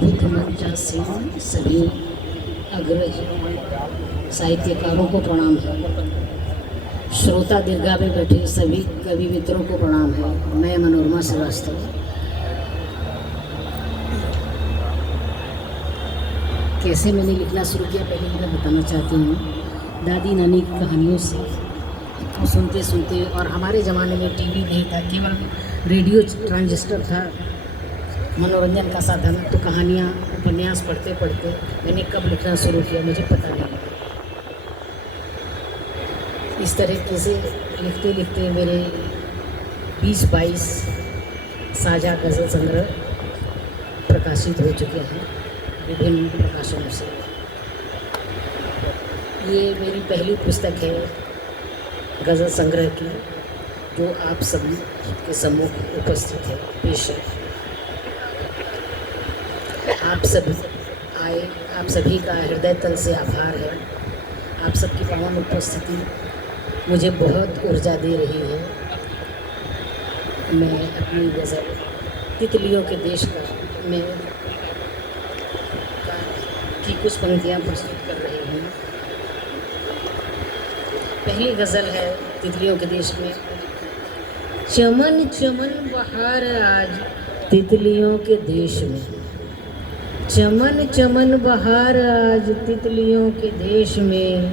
बुद्ध मंचासीन सभी अग्रज साहित्यकारों को प्रणाम है। श्रोता दीर्घा में बैठे सभी कवि मित्रों को प्रणाम है। मैं मनोरमा श्रीवास्तव। कैसे मैंने लिखना शुरू किया पहले मैं बताना चाहती हूँ। दादी नानी की कहानियों से वो सुनते सुनते, और हमारे ज़माने में टीवी नहीं था, केवल रेडियो ट्रांजिस्टर था मनोरंजन का साधन। तो कहानियाँ उपन्यास पढ़ते पढ़ते मैंने कब लिखना शुरू किया मुझे पता नहीं। इस तरीके से लिखते लिखते मेरे 20-22 साझा गज़ल संग्रह प्रकाशित हो चुके हैं विभिन्न प्रकाशनों से। ये मेरी पहली पुस्तक है गज़ल संग्रह की, जो आप सभी के सम्मुख उपस्थित है, पेश है। आप सभी आए, आप सभी का हृदय तल से आभार है। आप सबकी पावन उपस्थिति मुझे बहुत ऊर्जा दे रही है। मैं अपनी गज़ल तितलियों के देश का में की कुछ पंक्तियाँ प्रस्तुत कर रही हूँ। पहली गज़ल है तितलियों के देश में। चमन चमन बहार आज तितलियों के देश में, चमन चमन बहार आज तितलियों के देश में,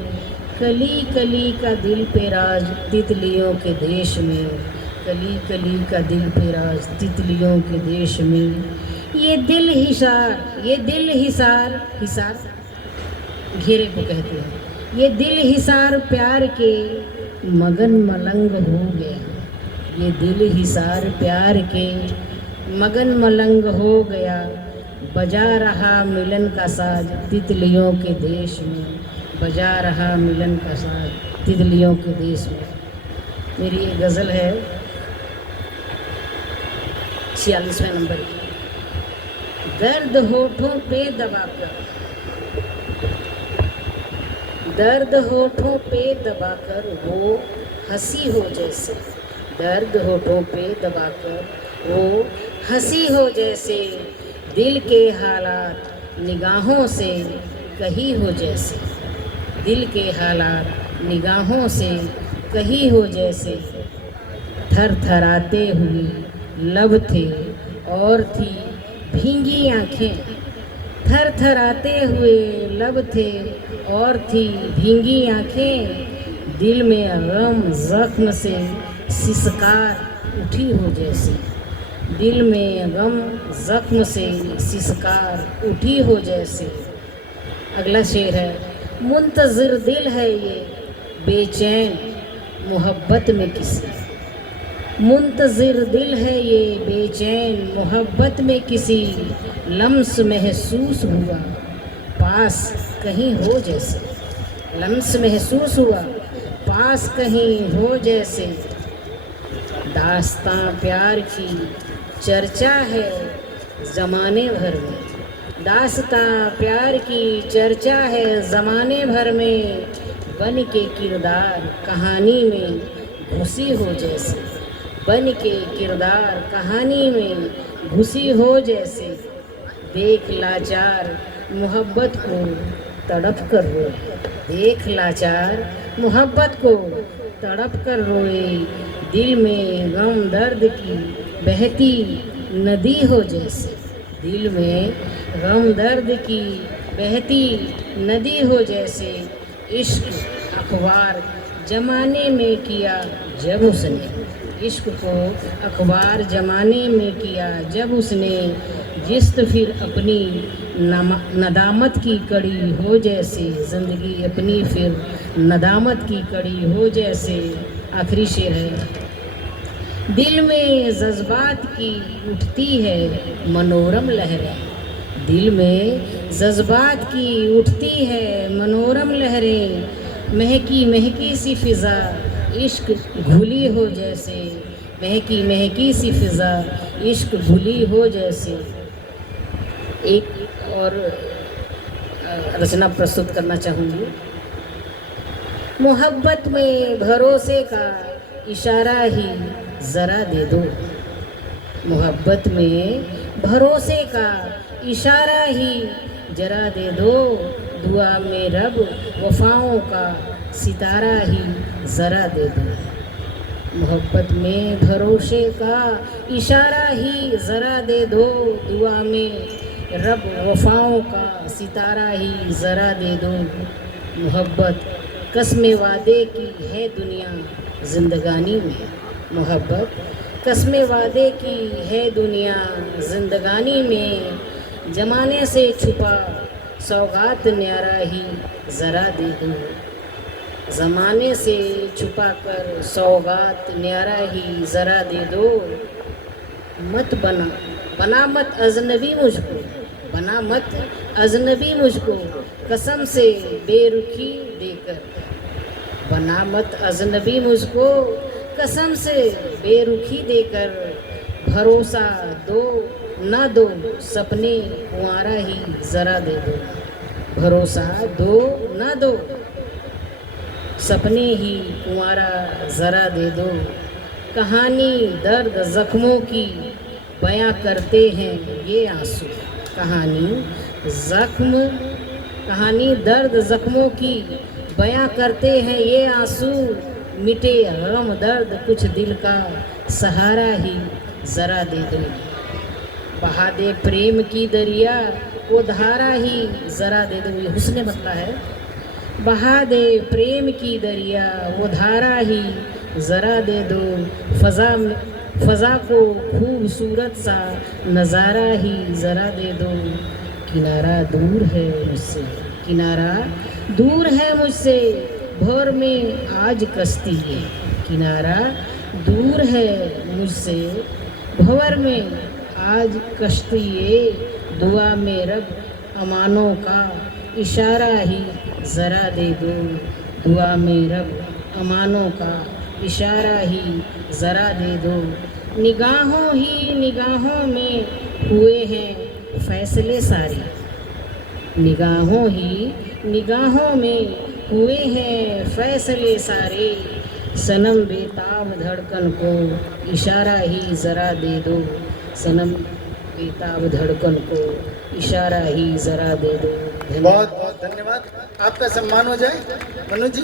कली कली का दिल पे राज तितलियों के देश में, कली कली का दिल पे राज तितलियों के देश में। ये दिल हिसार, ये दिल हिसार, हिसार घेरे को कहते हैं। ये दिल हिसार प्यार के मगन मलंग हो गया, ये दिल हिसार प्यार के मगन मलंग हो गया, बजा रहा मिलन का साज तितलियों के देश में, बजा रहा मिलन का साज तितलियों के देश में। मेरी ये गज़ल है 46वें नंबर की। दर्द होठों पे दबाकर, दर्द होठों पे दबाकर वो हंसी हो जैसे, दर्द होठों पे दबाकर वो हंसी हो जैसे, दिल के हालात निगाहों से कही हो जैसे, दिल के हालात निगाहों से कही हो जैसे, थर थराते हुए लब थे और थी भींगी आँखें, थर थराते हुए लब थे और थी भींगी आँखें, दिल में गम जख्म से सिसकार उठी हो जैसे, दिल में गम जख्म से सिसकार उठी हो जैसे। अगला शेर है। मुंतज़िर दिल है ये बेचैन मोहब्बत में किसी, मुंतज़िर दिल है ये बेचैन मोहब्बत में किसी, लम्स महसूस हुआ पास कहीं हो जैसे, लम्स महसूस हुआ पास कहीं हो जैसे। दास्तां प्यार की चर्चा है ज़माने भर में, दास्तां प्यार की चर्चा है ज़माने भर में, बन के किरदार कहानी में घुसी हो जैसे, बन के किरदार कहानी में घुसी हो जैसे। देख लाचार मोहब्बत को तड़प कर रोए, देख लाचार मोहब्बत को तड़प कर रोए, दिल में गम दर्द की बहती नदी हो जैसे, दिल में गम दर्द की बहती नदी हो जैसे। इश्क अखबार जमाने में किया जब उसने, इश्क को अखबार जमाने में किया जब उसने, जिस्त फिर अपनी नदामत की कड़ी हो जैसे, ज़िंदगी अपनी फिर नदामत की कड़ी हो जैसे। आखिरी शेर है। दिल में जज्बात की उठती है मनोरम लहरें, दिल में जज्बात की उठती है मनोरम लहरें, महकी महकी सी फिज़ा इश्क घुली हो जैसे, महकी महकी सी फिज़ा इश्क घुली हो जैसे। एक और रचना प्रस्तुत करना चाहूँगी। मोहब्बत में भरोसे का इशारा ही ज़रा दे दो, मोहब्बत में भरोसे का इशारा ही जरा दे दो, दुआ में रब वफाओं का सितारा ही ज़रा दे दो। मोहब्बत में भरोसे का इशारा ही ज़रा दे दो, दुआ में रब वफाओं का सितारा ही ज़रा दे दो। मोहब्बत कसमे वादे की है दुनिया जिंदगानी में, मोहब्बत कसमे वादे की है दुनिया जिंदगानी में। जमाने से छुपा सौगात न्यारा ही ज़रा दे दो, ज़माने से छुपा कर सौगात न्यारा ही ज़रा दे दो। मत बना मत अजनबी मुझको, बना मत अजनबी मुझको कसम से बेरुखी देकर। बना मत अजनबी मुझको कसम से बेरुखी देकर। भरोसा दो न दो सपने कुंवारा ही ज़रा दे दो, भरोसा दो न दो सपने ही कुंवारा ज़रा दे दो। कहानी दर्द ज़ख्मों की बयां करते हैं ये आंसू, कहानी दर्द ज़ख्मों की बयां करते हैं ये आंसू। मिटे गम दर्द कुछ दिल का सहारा ही ज़रा दे दो। बहा दे प्रेम की दरिया वो धारा ही ज़रा दे दो। ये हुस्न मतला है। बहा दे प्रेम की दरिया वो धारा ही ज़रा दे दो। फ़ज़ा को खूबसूरत सा नज़ारा ही ज़रा दे दो। किनारा दूर है मुझसे, किनारा दूर है मुझसे भोर में आज कश्ती है। किनारा दूर है मुझसे भंवर में आज कश्ती है। दुआ में रब अमानों का इशारा ही ज़रा दे दो, दुआ में रब अमानों का इशारा ही ज़रा दे दो। निगाहों ही निगाहों में हुए हैं फ़ैसले सारे, निगाहों ही निगाहों में हुए हैं फ़ैसले सारे। सनम बेताब धड़कन को इशारा ही ज़रा दे दो, सनम बेताब धड़कन को इशारा ही ज़रा दे दो। बहुत बहुत धन्यवाद। आपका सम्मान हो जाए मनोज जी।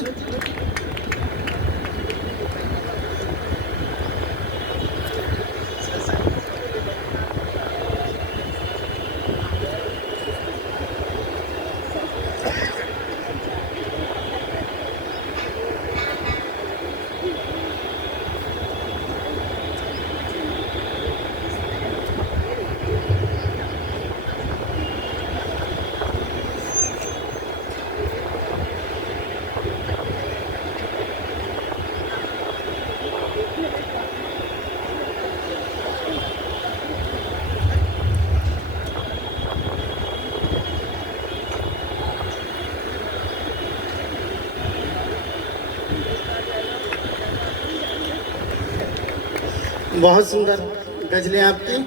बहुत सुंदर गजलें आपकी।